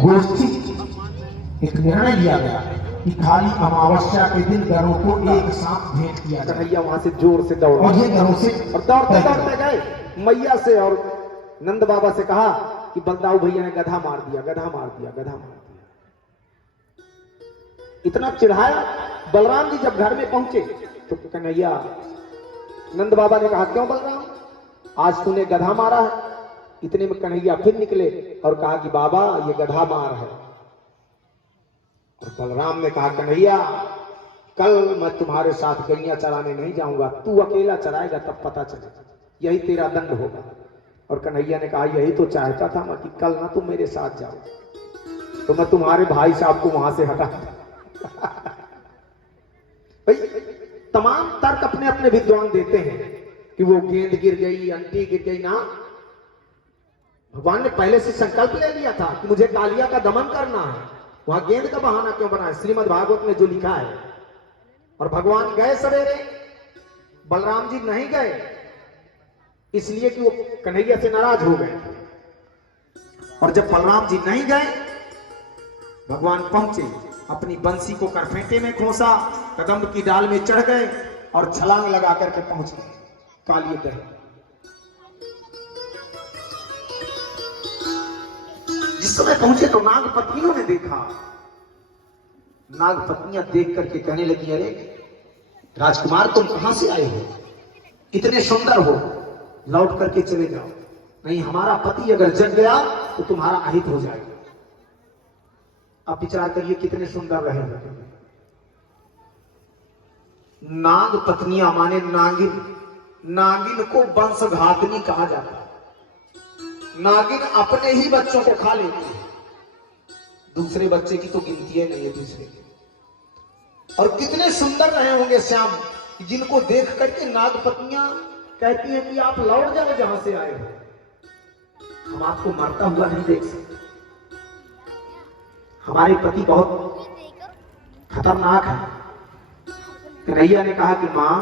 गोष्ठी एक निर्णय लिया गया कि खाली अमावस्या के दिन घरों को एक साथ भेंट किया जाए। कन्हैया वहां से जोर से दौड़ और ये घरों से और दौड़ते दौड़ते गए मैया से और नंद बाबा से कहा कि बलदाऊ भैया ने गधा मार दिया, गधा मार दिया, गधा मार दिया। इतना चिढ़ाया। बलराम जी जब घर में पहुंचे तो कन्हैया, नंद बाबा ने कहा क्यों बलराम, आज तूने गधा मारा है? इतने में कन्हैया फिर निकले और कहा कि बाबा ये गधा मार है। और बलराम ने कहा कन्हैया कल मैं तुम्हारे साथ गैया चराने नहीं जाऊंगा, तू अकेला चराएगा तब पता चलेगा, यही तेरा दंड होगा। और कन्हैया ने कहा यही तो चाहता था मैं कि कल ना तुम मेरे साथ जाओ तो मैं तुम्हारे भाई साहब को वहां से हटा भाई तमाम तर्क अपने अपने विद्वान देते हैं कि वो गेंद गिर गई, अंटी गिर गई ना। भगवान ने पहले से संकल्प ले लिया था कि मुझे कालिया का दमन करना है, वहां गेंद का बहाना क्यों बनाए? श्रीमद् भागवत में जो लिखा है। और भगवान गए सवेरे, बलराम जी नहीं गए इसलिए कि वो कन्हैया से नाराज हो गए। और जब बलराम जी नहीं गए, भगवान पहुंचे, अपनी बंसी को करफेंटे में खोसा, कदम्ब की डाल में चढ़ गए और छलांग लगा करके पहुंच गए कालिए दह। जिस समय पहुंचे तो नाग पत्नियों ने देखा। नाग पत्नियां देख करके कहने लगी अरे राजकुमार तुम कहां से आए हो, इतने सुंदर हो, लौट करके चले जाओ, नहीं हमारा पति अगर जग गया तो तुम्हारा अहित हो जाएगा। अब विचार करिए कितने सुंदर रहे। नाग पत्नियां माने नागिन, नागिन को वंशघातनी कहा जाता है। नागिन अपने ही बच्चों को खा लेती है, दूसरे बच्चे की तो गिनती है नहीं है दूसरे की। और कितने सुंदर रहे होंगे श्याम, जिनको देख करके नाग पत्नियां कहती हैं कि आप लौट जाओ जहां से आए हो, हम आपको मरता हुआ नहीं देख सकते, हमारे पति बहुत खतरनाक है। कन्हैया ने कहा कि मां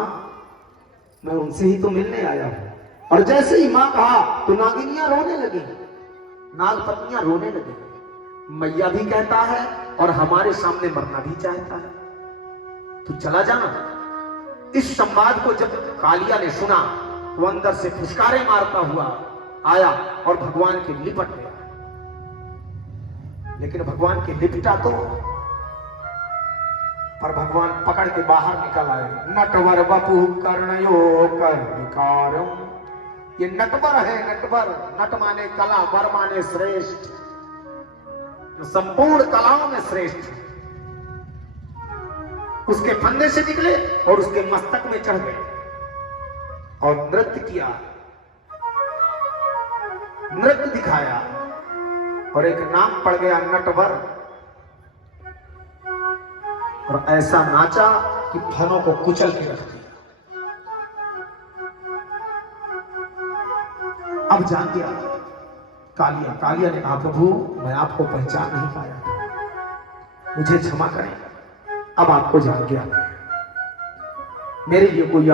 मैं उनसे ही तो मिलने आया हूं। और जैसे ही मां कहा तो नागिनियां रोने लगी, नाग पत्नियां रोने लगी। मैया भी कहता है और हमारे सामने मरना भी चाहता है, तू चला जाना। इस संवाद को जब कालिया ने सुना वो अंदर से फुसकारे मारता हुआ आया और भगवान के लिपट गया। लेकिन भगवान के लिपटा तो, पर भगवान पकड़ के बाहर निकल आए। नटवर बपु कर्णयो कर विकारम, ये नटवर है, नटवर, नट माने कला, वर माने श्रेष्ठ, संपूर्ण कलाओं में श्रेष्ठ। उसके फंदे से निकले और उसके मस्तक में चढ़ गए और नृत्य किया, नृत्य दिखाया और एक नाम पड़ गया नटवर। और ऐसा नाचा कि फनों को कुचल के रख दिया। अब जान गया कालिया। कालिया ने कहा प्रभु मैं आपको पहचान नहीं पाया था, मुझे क्षमा करें, अब आपको जान गया, मेरे लिए कोई